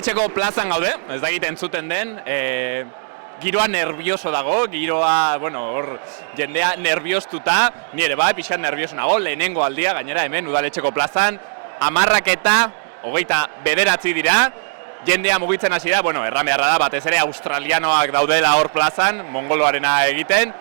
Udaletxeko plazan gaude, ez dakit entzuten den, giroa nervioso dago, giroa, hor jendea nervioztuta, ni ere bai, pixat nervioso nago, lehenengo aldia, gainera hemen Udaletxeko plazan, 11:29 dira, jendea mugitzen hasi da, erran beharra da, batez ere australianoak daudela hor plazan, mongoloarena egiten,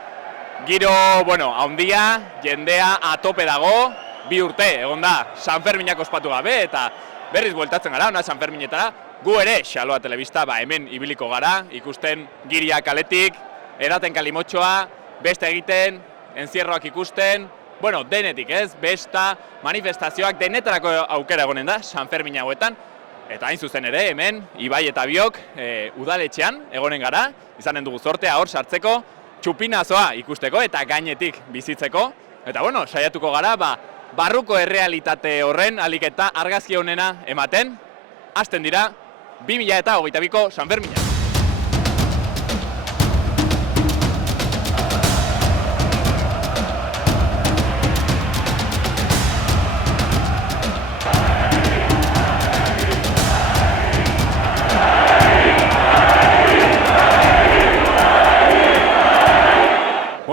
giro, haundia, jendea atope dago, 2 urte, egon da, San Ferminak ospatu gabe, eta berriz bueltatzen gara, ona San Ferminetara, gu ere, Xaloa Telebista, hemen ibiliko gara, ikusten giria kaletik, edaten kalimotxoa, beste egiten, enzierroak ikusten, denetik ez, besta, manifestazioak, denetarako aukera egonen da, San Fermin hauetan, eta hain zuzen ere, hemen, Ibai eta biok, udaletxean egonen gara, izanen dugu zortea hor sartzeko, txupinazoa ikusteko eta gainetik bizitzeko, eta saiatuko gara, barruko errealitate horren alik eta argazki honena ematen, hasten dira 2022ko San Fermina.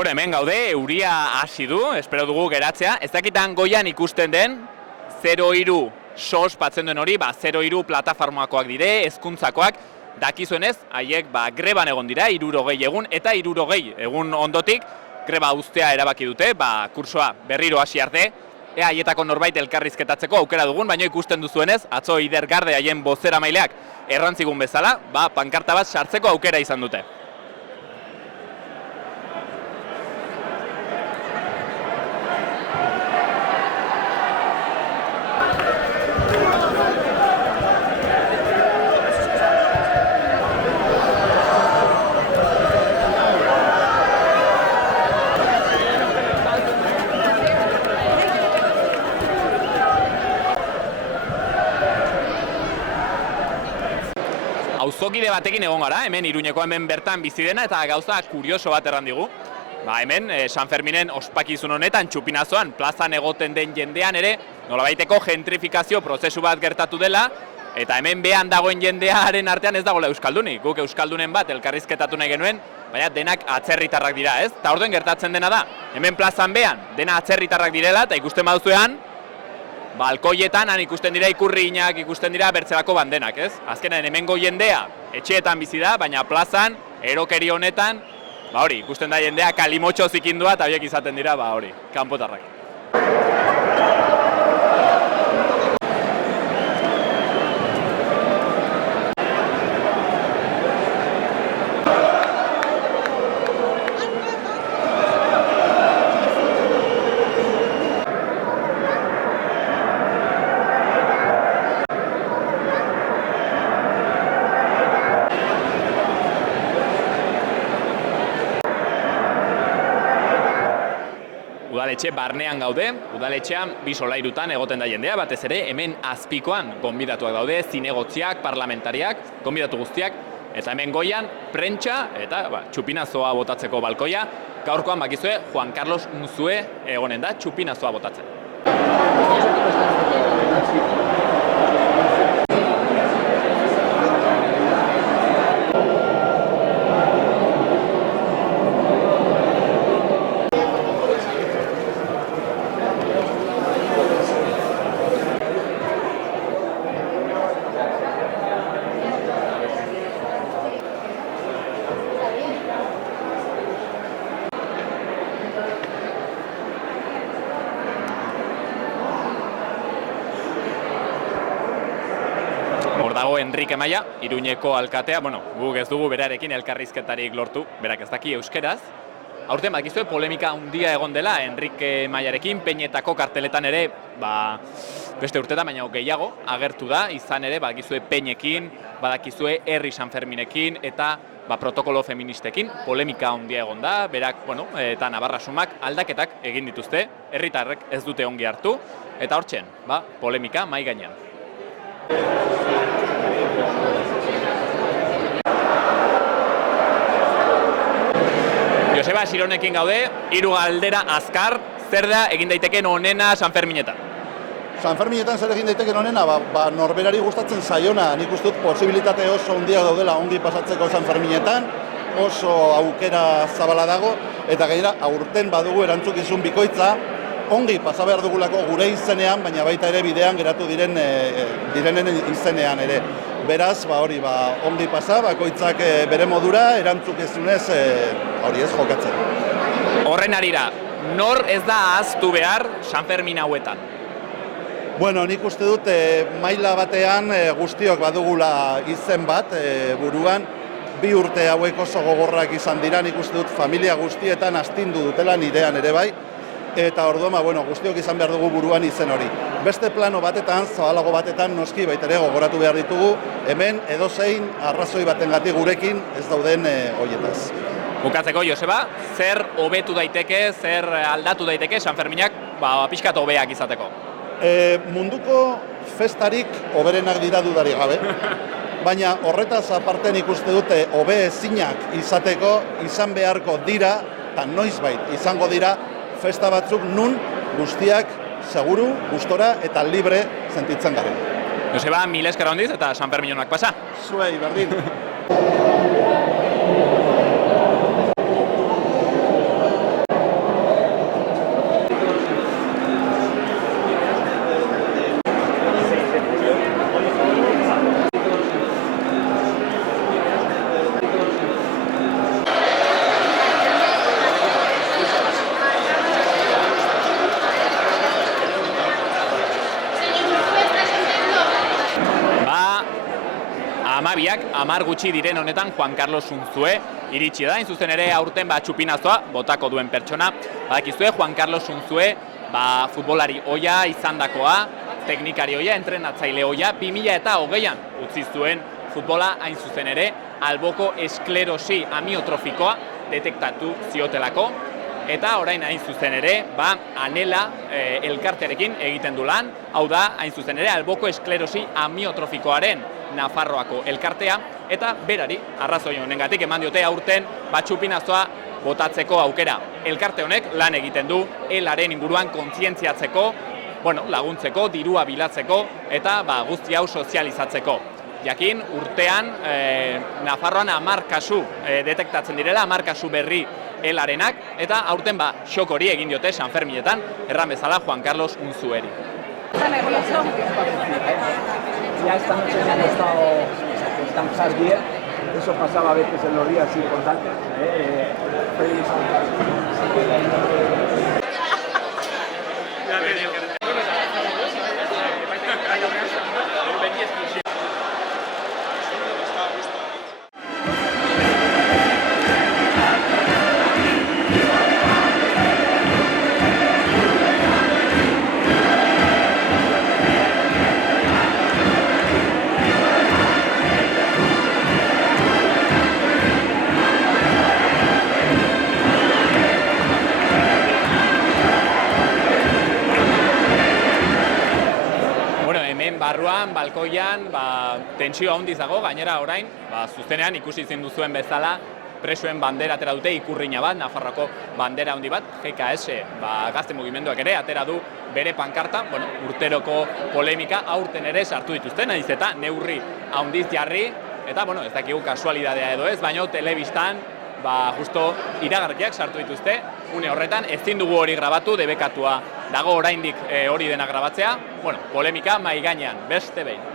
Hemen gaude, euria hasi du, espero dugu geratzea. Ez dakitan goian ikusten den, 03 SOS batzen duen hori, 03 plataformakoak dire, hezkuntzakoak, dakizuenez, haiek greban egon dira, 60 egun, eta 60 egun ondotik, greba uztea erabaki dute, kursoa berriro hasi arte, haietako norbait elkarrizketatzeko aukera dugun, baina ikusten duzuenez, atzo Ider Garde haien bozeramaileak errantzigun bezala, pankarta bat sartzeko aukera izan dute. Auzokide batekin egon gara, hemen Iruñeko hemen bertan bizi dena eta gauza kurioso bat erran digu. Hemen San Ferminen ospakizun honetan txupinazoan plazan egoten den jendean ere nolabaiteko gentrifikazio prozesu bat gertatu dela eta hemen behan dagoen jendearen artean ez dagoela euskaldunik. Guk euskaldunen bat elkarrizketatu nahi genuen, baina denak atzerritarrak dira, ez? Eta orduen gertatzen dena da, hemen plazan behan dena atzerritarrak direla eta ikusten baduzuean balkoietan han ikusten dira ikurriñak, ikusten dira bertzelako bandenak, ez? Azkenean hemengo jendea etxeetan bizi da, baina plazan, erokeri honetan, ikusten da jendea kalimotxo zikindua eta horiek izaten dira, kanpotarrak. Udaletxe barnean gaude, udaletxean 2 solairutan egoten da jendea, batez ere hemen azpikoan gonbidatuak daude, zinegotziak, parlamentariak, gonbidatu guztiak, eta hemen goian prentsa eta txupinazoa botatzeko balkoia, gaurkoan bakizue Juan Carlos Unzue egonen da txupinazoa botatzen. Hor dago Enrique Maia, Iruñeko alkatea, guk ez dugu berarekin elkarrizketarik lortu, berak ez daki euskeraz. Aurten bakizue polemika handia egon dela Enrique Maiarekin, Peñetako karteletan ere, beste urtetan baina gehiago agertu da, izan ere bakizue Peñekin, badakizue Herri San Ferminekin eta protokolo feministekin, polemika handia egon da, berak, eta Navarrasumak aldaketak egin dituzte, herritarrek ez dute ongi hartu, eta hortzen, polemika mai gainean. Joseba Sironekin gaude, 3 galdera azkar, zer da egin daitekeen onena San Ferminetan? Sanferminetan zer egin daiteke honena, norberari gustatzen zaiona, nik uste dut posibilitate oso handiak daudela ongi pasatzeko Sanferminetan, oso aukera zabala dago, eta gainera aurten badugu erantzukizun bikoitza, ongi pasa behar dugulako gure izenean, baina baita ere bidean geratu direnen izenean ere. Beraz, ongi pasa, bakoitzak bere modura, erantzukizunez jokatzen. Horren arira, nor ez da ahaztu behar Sanfermin hauetan? Bueno, nik uste dut maila batean guztiok badugula izen bat buruan, 2 urte hauek oso gogorrak izan dira, nik uste dut familia guztietan astindu dutela nirean ere bai, eta orduan, guztiok izan behar dugu buruan izen hori. Beste plano batetan, zabalago batetan, noski baita ere gogoratu behar ditugu, hemen edozein arrazoi batengatik gurekin ez dauden horietaz. Bukatzeko, Joseba, zer hobetu daiteke, zer aldatu daiteke Sanferminak pixkat hobeak izateko? Munduko festarik hoberenak dira dudarik gabe, baina horretaz aparte nik uste dute hobe ezinak izateko izan beharko dira, eta noizbait izango dira, festa batzuk nun guztiak seguru, gustora eta libre sentitzen garen. Joseba, mil esker handiz eta Sanfermin onak pasa. Zuei, berdin. Amar gutxi diren honetan Juan Carlos Unzue iritsi da, hain zuzen ere aurten txupinazoa botako duen pertsona. Badakizue, Juan Carlos Unzue futbolari oia izandakoa, teknikari oia, entrenatzaile oia, 2020an utzi zuen futbola hain zuzen ere alboko esklerosi amiotrofikoa detektatu ziotelako, eta orain hain zuzen ere Anela elkartearekin egiten du lan, hau da hain zuzen ere alboko esklerosi amiotrofikoaren Nafarroako elkartea, eta berari arrazoi honengatik eman diote aurten txupinazoa botatzeko aukera. Elkarte honek lan egiten du elaren inguruan kontzientziatzeko, laguntzeko, dirua bilatzeko eta guzti hau sozializatzeko. Jakin, urtean Nafarroan 10 kasu detektatzen direla, 10 kasu berri elarenak, eta aurten xok hori egin diote Sanferminetan, erran bezala Juan Carlos Unzueri. Ya esta noche me han estado descansar bien, eso pasaba a veces en los días importantes. Barruan, balkoian, tentsioa handiz dago, gainera orain, zuzenean ikusi izin duzuen bezala, presoen bandera atera dute, ikurriña bat, Nafarroako bandera handi bat, GKS, gazte mugimenduak ere, atera du bere pankarta, urteroko polemika aurten ere sartu dituzten, nahiz eta neurri handiz jarri, eta, ez dakigu kasualidadea edo ez, baina telebistan, justo iragarkiak sartu dituzte, une horretan ezin dugu hori grabatu, debekatua dago oraindik hori dena grabatzea, polemika mahai gainean, beste behin.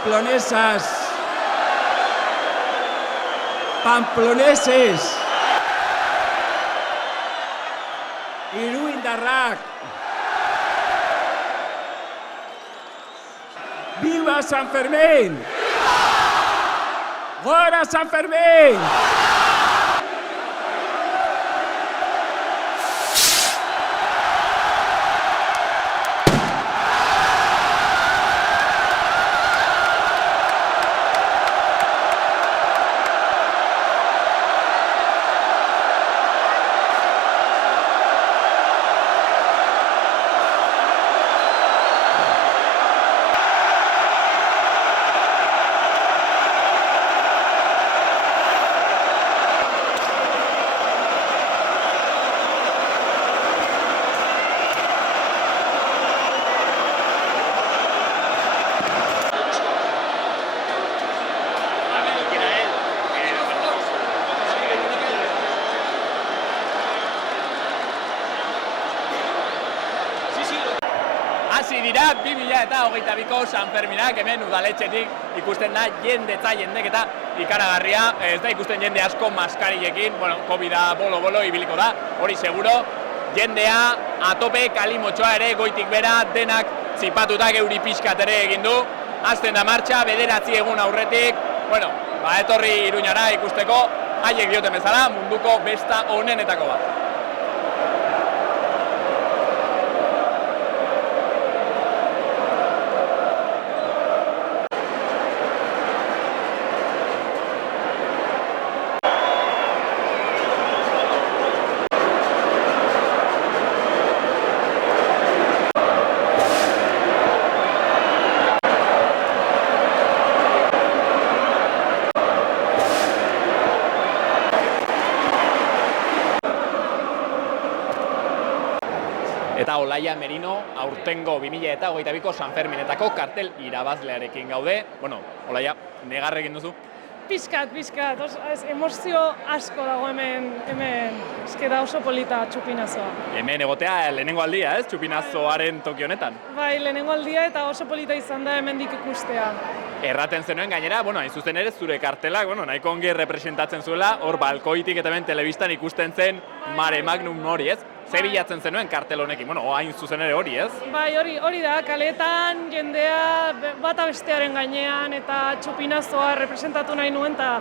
Pamplonesas, pamploneses, iruindarrak, viva San Fermín! ¡Gora San Fermín! Hasi dira 2022ko San Ferminak, hemen udaletxetik ikusten da jendeketa ikaragarria, ez da ikusten jende asko maskarilekin, bueno, Covida bolo-bolo ibiliko da, hori seguro, jendea atope kalimotxoa ere goitik bera denak zipatuta geuri pixkat ere egin du, hasten da martxa, 9 egun aurretik, bueno, etorri Iruñara ikusteko, haiek dioten bezala, munduko besta onenetako bat. Eta Olaia Merino, aurtengo 2022ko San Ferminetako kartel irabazlearekin gaude. Bueno, Olaia, negar egin duzu? Pizkat, emozio asko dago hemen, eske da oso polita txupinazoa. Hemen egotea lehenengo aldia, ez? Txupinazoaren toki honetan. Bai, lehenengo aldia eta oso polita izan da hemendik ikustea. Erraten zenuen gainera, bueno, hain zuzen ere zure kartelak, bueno, nahiko ongi representatzen zuela, hor balkoitik eta hemen telebistan ikusten zen Mare Magnum hori, ez? Ze bilatzen zenuen kartel honekin, bueno, hain zuzen ere hori, ez? Bai, hori da, kaletan jendea bata bestearen gainean eta txupinazoa representatu nahi nuen eta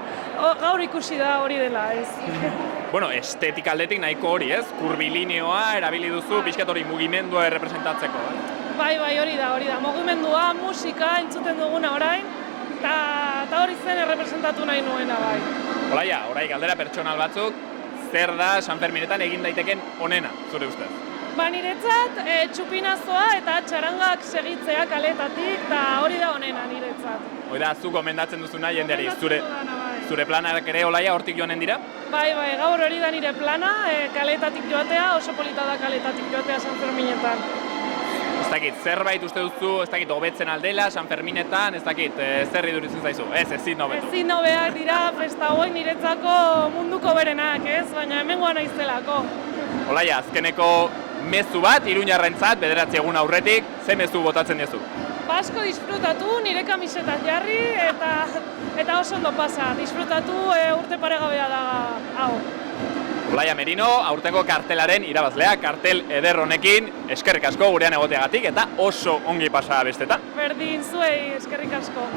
gaur ikusi da hori dela, ez? Bueno, estetik aldetik nahiko hori, ez? Kurbilineoa erabili duzu, pixkat hori mugimendua errepresentatzeko, ez? Bai, hori da, mugimendua, musika entzuten duguna orain, eta hori zen errepresentatu nahi nuena, bai. Olaia, orai galdera pertsonal batzuk, zer da San Ferminetan egin daiteken onena, zure ustez? Ba, niretzat, txupinazoa eta txarangak segitzea kaletatik, eta hori da onena niretzat. Hoi da, zu gomendatzen duzuna jendeari, zure planak ere Olaia hortik joanen dira? Bai, gaur hori da nire plana, kaletatik joatea, oso polita da kaletatik joatea San Ferminetan. Ez dakit, zerbait uste duzu, ez dakit, hobetzen aldela, San Ferminetan, ez dakit, zer iduritzen zaizu? Ezin hobetu. Ezin hobeak dira, festa hauek niretzako munduko berenak, ez? Baina hemengoa naizelako. Olaia, azkeneko mezu bat, Iruñarrentzat, 9 egun aurretik, ze mezu botatzen diezu? Asko disfrutatu, nire kamisetan jarri, eta oso ondo pasa. Disfrutatu urte paregabea da hau. Olaia Merino, aurtengo kartelaren irabazlea, kartel eder honekin, eskerrik asko gurean egoteagatik eta oso ongi pasa bestetan. Berdin zuei, eskerrik asko.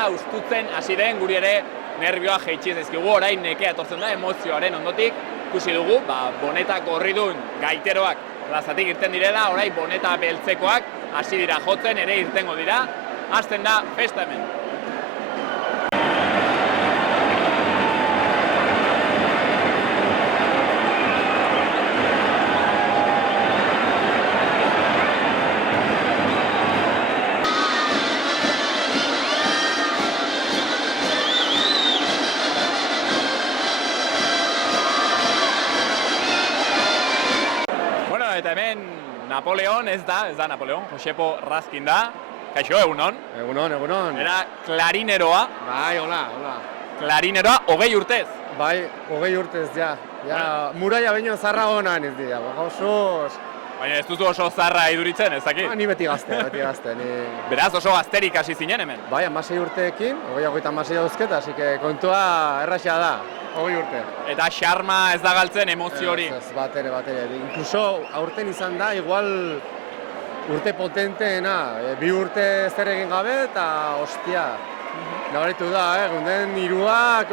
plaza ustutzen hasi den, guri ere nervioa jeitsi zaizkigu, orain nekea etortzen da emozioaren ondotik, ikusi dugu, boneta gorridun gaiteroak plazatik irten direla, orain boneta beltzekoak hasi dira jotzen, ere irtengo dira, hasten da festa hemen. Eta hemen Napoleon ez da Napoleon, Josepo Razkin da. Kaixo, egunon. Egunon. Era klarineroa. Bai, hola. Klarineroa 20 urtez. Bai, 20 urtez, ja. Muraia baino zarra honan ez dira, osoz. Baina ez duzu oso zarra iduritzen, ez dakit? Ni beti gazte. Beraz oso gazterik hasi zinen hemen? Bai, 16 urteekin, 26 dauzket, así que kontua erraxa da. 20 urte. Eta xarma ez da galtzen emozio hori? Ez, batere. Incluso aurten izan da, igual urte potenteena. 2 urte zer egin gabe eta ostia. Nabaritu da, gunden iruak,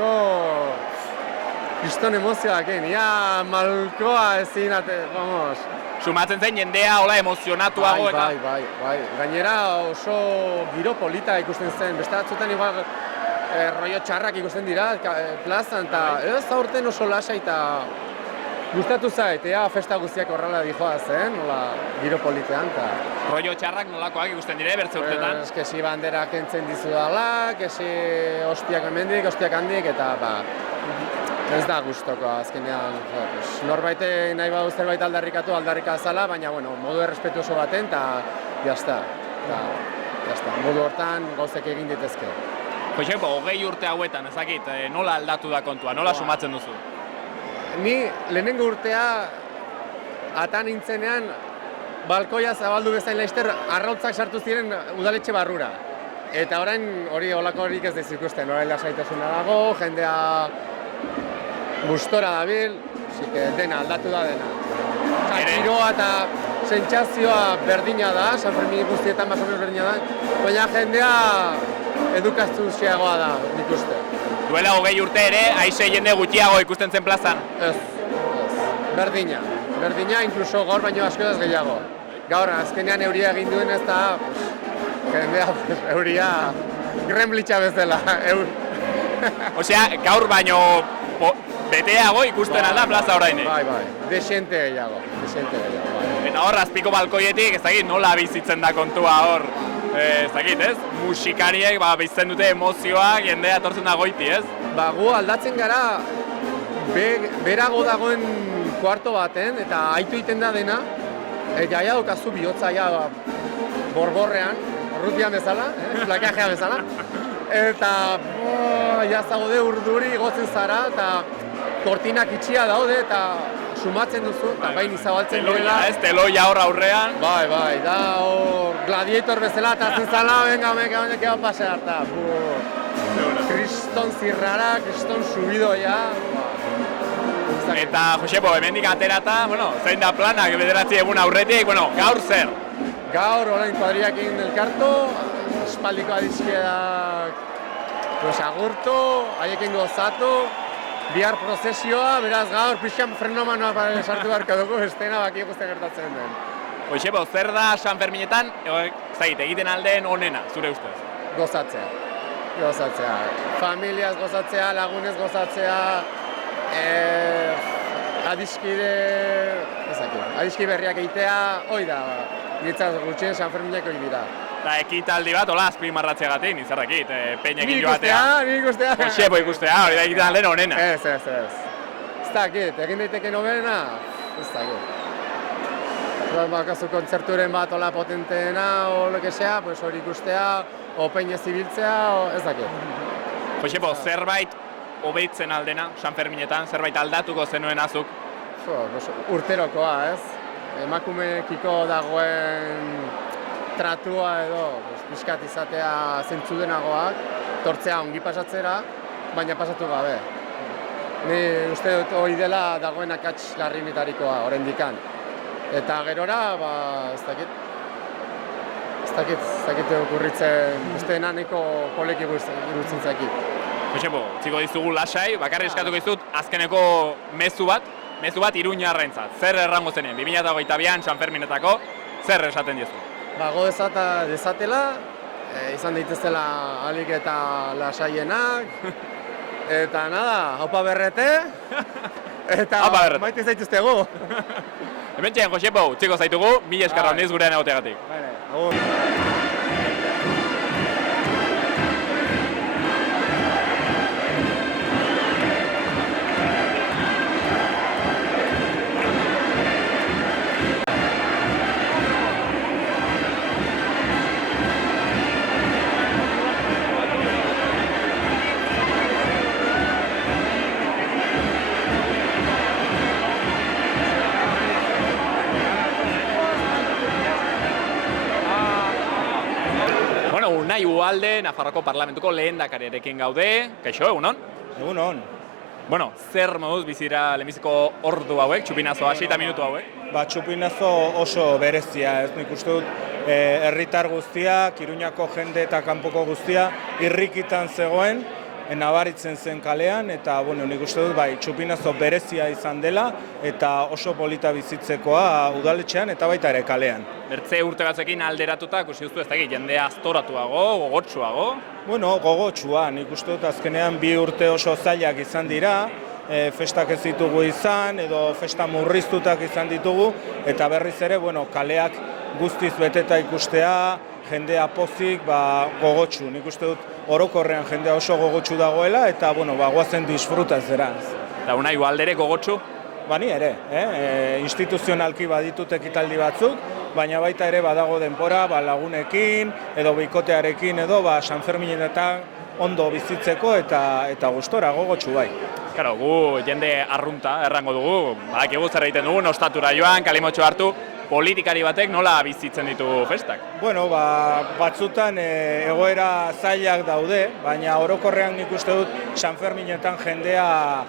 kriston emozioak, ia malkoa ezin, vamos. Sumatzen zen jendea hola emozionatuago eta... Bai. Gainera oso giro polita ikusten zen, beste batzutan igual rollo txarrak ikusten dira plazan, eta ez aurten oso lasai eta gustatu zait, festa guztiak horrela dijoa zen, nola giro politean. Rollo txarrak nolakoak ikusten dire bertze urtetan? Kesi bandera kentzen dizu dala, kesi ostiak hemendik, ostiak handik, eta ez da gustoko azkenean. Norbait nahi badu zerbait aldarrikazala, baina modu errespetuoso baten, eta jazta. Modu hortan gauzek egin ditezke. Josepo, 20 urte hauetan, ezakit, nola aldatu da kontua, nola sumatzen duzu? Ni lehenengo urtea atan nintzenean balkoia zabaldu bezain laizter arrautzak sartu ziren udaletxe barrura. Eta orain hori holako horik ez dez ikusten, orain lasaitasuna dago, jendea gustora dabil, dena, aldatu da dena. Giroa eta sentsazioa berdina da, San Fermin guztietan más o menos berdina da, baina jendea edukaztuziagoa da, nik uste. Duela 20 urte ere, aize jende gutxiago ikusten zen plazan? Ez. Berdina, inkluso gaur baino asko ez gehiago. Gaur, azkenean euria egin duen ez da, jendea euria gremlitxa bezala. Osea, gaur baino beteago ikusten alda plaza orain. Bai, desente gehiago. Eta hor, azpiko balkoietik, ez dakit, nola bizitzen da kontua hor? Ez dakit, ez? Musikariek bizten dute emozioak, jendea etortzen da goiti, ez? Gu aldatzen gara, berago dagoen kuarto baten, eta aitu egiten da dena, eta aia daukazu bihotza borborrean, rutbian bezala, plakajea bezala, eta jazagode urduri gotzen zara, eta kortinak itxia daude, eta sumatzen duzu, eta bain izabaltzen direla. Teloia hor aurrean. Bai, da hor gladiator bezala, eta zala, venga, que va a pasar, eta kriston zirrara, kriston subidoia. Eta, Josepo, hemendik aterata, zein da planak bederatzi egun aurretik, gaur zer? Gaur, orain kuadriakin elkartu, espaldiko adizkiedak agurtu, haiekin gozatu, bihar prozesioa, beraz gaur pixkan frenomanoa sartu beharko dugu, estena baki guztia gertatzen den. Josepo, zer da San Ferminetan, egiten aldeen onena, zure ustez? Gozatzea. Familiaz gozatzea, lagunez gozatzea, adiski berriak egitea, hoi da, niretzat gutxien San Ferminek hori dira. Eta ekitaldi bat, hola, azpimarratzeagatik, nizarrakit, peinekin joatea. Nik ikustea. Josepo ikustea, hori da egiten aldeen onena. Ez. Ez dakit, egin daiteke nobena, ez dakit. Bakazu kontzerturen bat hola potenteena, o lo que sea, pues hori ikustea, o peine zibiltzea, ez dakit. Josepo, zerbait hobeitzen aldena, San Ferminetan, zerbait aldatuko zenuen azuk? Urterokoa, ez? Emakumekiko dagoen tratua edo pixkat izatea zentzudenagoak, tortzea ongi pasatzera, baina pasatu gabe. Ni uste dut hori dela dagoen akats larrienetarikoa, oraindikan. Eta gerora, ez dakit, ez dakit okurritzen, beste enaneko poleki irutzen zaki. Josebo, txiko dizugu lasai, bakarri eskatuko dizut azkeneko mezu bat Iruñarrentzat. Zer errango zenien, 2022an San Ferminetako, zer esaten diezu? Go dezatela, izan daitezela alik eta lasaienak, eta nada, haupa berrete, eta maite zaituztegu. Hemen txean, Josebo, txiko zaitugu, mila eskarra handiz gurean egoteagatik. Unai Ugalde, Nafarroako Parlamentuko lehendakariarekin gaude. Kaixo, egunon? Egunon. Bueno, zer moduz bizira lehenbiziko ordu hauek, txupinazo hasi eta minutu hauek? Txupinazo oso berezia, ez nik uste dut herritar guztiak, Iruñako jende eta kanpoko guztia irrikitan zegoen, nabaritzen zen kalean, eta nik uste dut txupinazo berezia izan dela, eta oso polita bizitzekoa udaletxean eta baita ere kalean. Bertze urte batzekin alderatuta, ikusi duzu ez dakit, jendea aztoratuago, gogotsuago? Gogotsua, nik uste dut azkenean 2 urte oso zailak izan dira, festak ez ditugu izan, edo festa murriztutak izan ditugu, eta berriz ere, kaleak guztiz beteta ikustea, jendea pozik, gogotsu. Nik uste dut orokorrean jendea oso gogotsu dagoela, eta goazen disfrutatzera. Eta Unai Ugaldere gogotsu? Ni ere, instituzionalki baditut ekitaldi batzuk, baina baita ere badago denbora lagunekin, edo bikotearekin, edo San Ferminetan ondo bizitzeko eta gustora gogotsu bai. Karo, gu jende arrunta errango dugu, badakigu zer egiten dugu, ostatura joan, kalimotxo hartu, politikari batek nola bizitzen ditu festak? Batzutan egoera zailak daude, baina orokorrean nik uste dut San Ferminetan jendea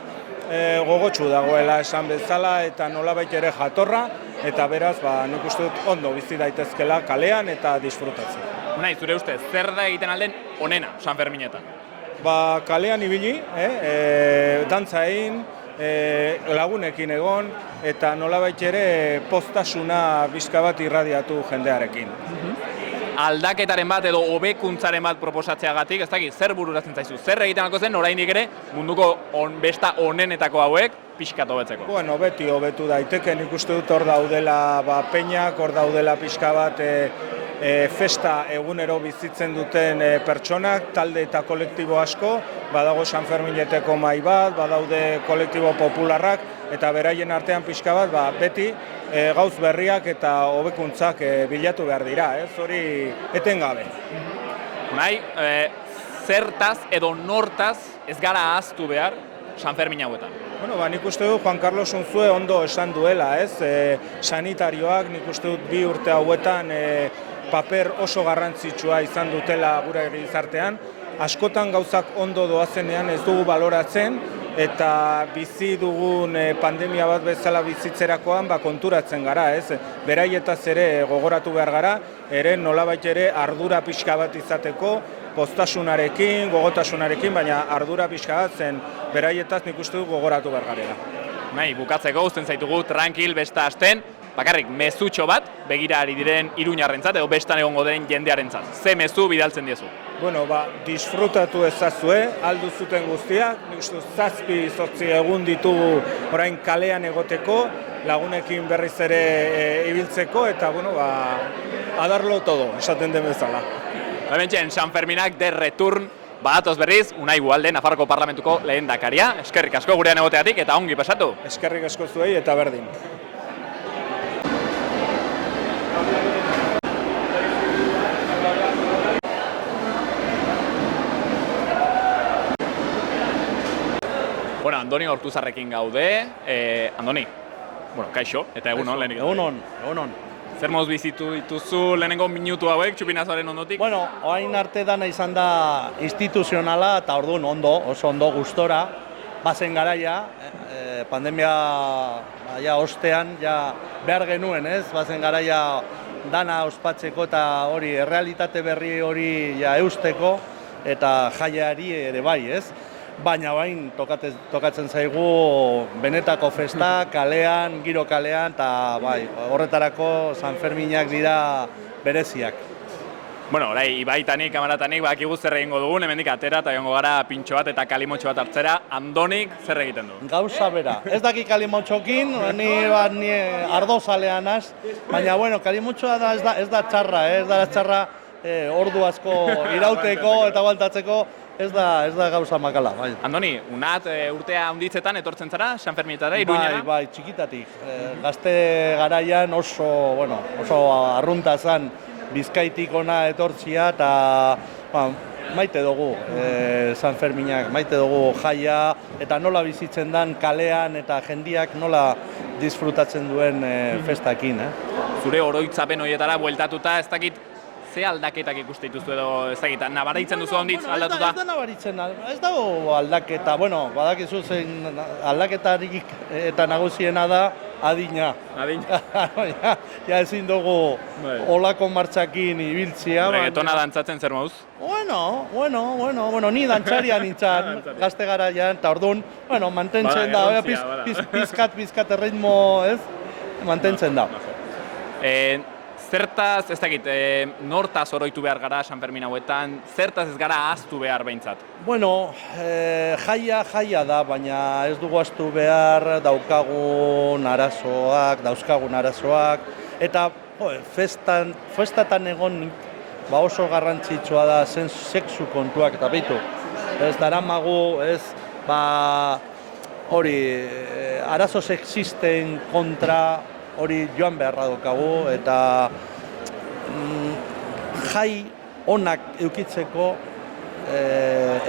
gogotsu dagoela esan bezala eta nolabait ere jatorra, eta beraz nik uste dut ondo bizi daitezkela kalean eta disfrutatzen. Unai, zure ustez, zer da egiten alden onena San Ferminetan? Kalean ibili, dantza egin, lagunekin egon, eta nolabait ere poztasuna bizka bat irradiatu jendearekin. Aldaketaren bat edo hobekuntzaren bat proposatzeagatik, ez dakit, zer bururatzen zaizu? Zer egiten alko zen oraindik ere munduko besta onenetako hauek pixkat hobetzeko? Beti hobetu daiteke, nik uste dut hor daudela peinak, hor daudela pixka bat festa egunero bizitzen duten pertsonak, talde eta kolektibo asko, badago San Fermineteko mahai bat, badaude kolektibo popularrak, eta beraien artean pixka bat, beti gauz berriak eta hobekuntzak bilatu behar dira, hori etengabe. Unai, zertaz edo nortaz ez gara ahaztu behar San Fermin hauetan? Nik uste dut Juan Carlos Unzue ondo esan duela, sanitarioak nik uste dut 2 urte hauetan paper oso garrantzitsua izan dutela gure gizartean. Askotan gauzak ondo doazenean ez dugu baloratzen, eta bizi dugun pandemia bat bezala bizitzerakoan konturatzen gara, beraietaz ere gogoratu behar gara, ere nolabait ere ardura pixka bat izateko, poztasunarekin, gogotasunarekin, baina ardura pixka bat zen beraietaz nik uste dut gogoratu behar garela. Bukatzeko uzten zaitugu tranquil besta hasten, bakarrik mezutxo bat begira ari diren Iruñarrentzat edo bestan egongo den jendearentzat. Ze mezu bidaltzen diezu? Disfrutatu ezazue, aldu zuten guztiak, nik uste 7-8 egun ditugu orain kalean egoteko, lagunekin berriz ere ibiltzeko, eta adarlo todo, esaten den bezala. Hementxen, San Ferminak de return, badatoz berriz, Unai Ugalde, Nafarroko Parlamentuko lehendakaria. Eskerrik asko gurean egoteatik eta ongi pasatu. Eskerrik asko zuei eta berdin. Andoni Ortuzarrekin gaude. Andoni, kaixo, eta egunon lehenik. Egunon. Zer moduz bizitu dituzu lehenengo minutu hauek txupinazoaren ondotik? Orain arte dana izan da instituzionala eta orduan oso ondo gustora. Bazen garaia, pandemia ostean behar genuen, bazen garaia dana ospatzeko eta hori errealitate berri hori ja eusteko eta jaiari ere bai, ez? Baina bain tokatzen zaigu benetako festa, kalean, giro kalean, eta bai, horretarako Sanferminak dira bereziak. Bueno, orai, Ibaitanik, kamaratanik, bakigu zer egingo dugun, hemendik atera eta joango gara pintxo bat eta kalimotxo bat hartzera. Andonik zer egiten du? Gauza bera, ez daki kalimotxokin, ni ardozalean az, baina bueno, kalimotxoa da ez da txarra, ez da txarra ordu asko irauteko eta gualtatzeko, ez da gauza makala, bai. Andoni, unat urtea handitzetan etortzen zara, Sanferminetara, Iruñera? Bai, txikitatik. Gazte garaian oso arrunta zan Bizkaitik ona etortzia eta maite dugu Sanferminak, maite dugu jaia eta nola bizitzen den kalean eta jendiak nola disfrutatzen duen festakin. Zure oroitzapen horietara bueltatuta, ez dakit ze aldaketak ikuste dituzu edo ez dakit, nabaritzen duzu onditz aldatuta? Ez da nabaritzen, ez dago aldaketa, bueno, badakizu zein aldaketarik eta nagusiena da adina. Adina? Ja ezin dugu olako martxakin ibiltzia. Reggaetona dantzatzen zer moduz? Bueno, ni dantzaria nintzen, gazte garaian, eta orduan, mantentzen da, pizkat erritmo, ez? Mantentzen da. Zertaz, ez dakit, nortaz oroitu behar gara Sanfermin hauetan, zertaz ez gara ahaztu behar behintzat? Bueno, jaia da, baina ez dugu ahaztu behar dauzkagun arazoak, eta festatan egon oso garrantzitsua da sexu kontuak, eta behitu, ez daramagu, ez, hori, arazo sexisten kontra, hori joan beharra daukagu eta jai onak eukitzeko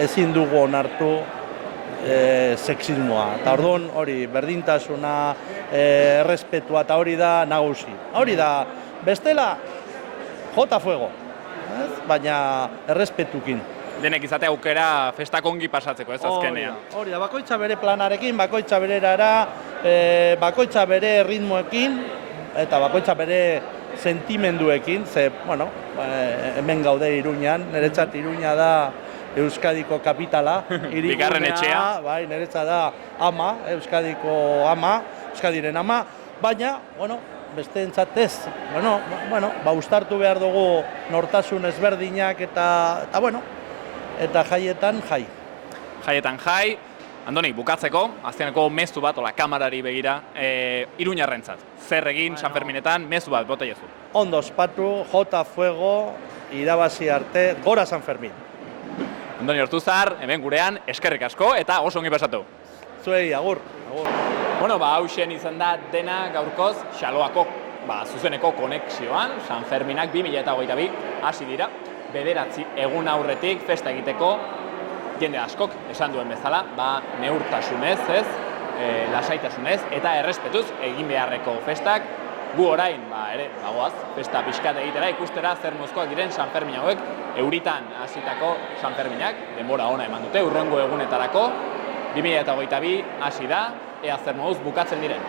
ezin dugu onartu sexismoa. Eta orduan hori berdintasuna, errespetua eta hori da nagusi. Hori da, bestela jota fuego, baina errespetukin. Denek izate aukera festak ongi pasatzeko, ez azkenean. Hori da, bakoitza bere planarekin, bakoitza bere erara, bakoitza bere ritmoekin, eta bakoitza bere sentimenduekin, ze, bueno, hemen gaude Iruñan, niretzat Iruña da Euskadiko kapitala. Bigarren etxea. Bai, niretzat da ama, Euskadiko ama, Euskadiren ama, baina, bueno, beste entzatez, uztartu behar dugu nortasun ezberdinak eta bueno, eta jaietan jai. Jaietan jai. Andoni, bukatzeko, azkeneko mezu bat, ola, kamarari begira, Iruñarrentzat. Zer egin Sanferminetan, mezu bat, bota jezu. Ondo ospatu, jota fuego, irabazi arte, gora Sanfermin. Andoni Ortuzar, hemen gurean, eskerrik asko eta oso ongi pasatu. Zuei, agur. Bueno, hausen izan da dena gaurkoz, Xaloako zuzeneko konexioan, Sanferminak 2022 hasi dira, 9 egun aurretik festa egiteko, jende askok esan duen bezala, neurtasunez, lasaitasunez eta errespetuz egin beharreko festak, gu orain, bagoaz, festa pixkat egitera ikustera zer mozkoak diren Sanfermin hauek, euritan hasitako Sanferminak, denbora ona eman dute, hurrengo egunetarako, 2022 hasi da, ea zer moduz bukatzen diren.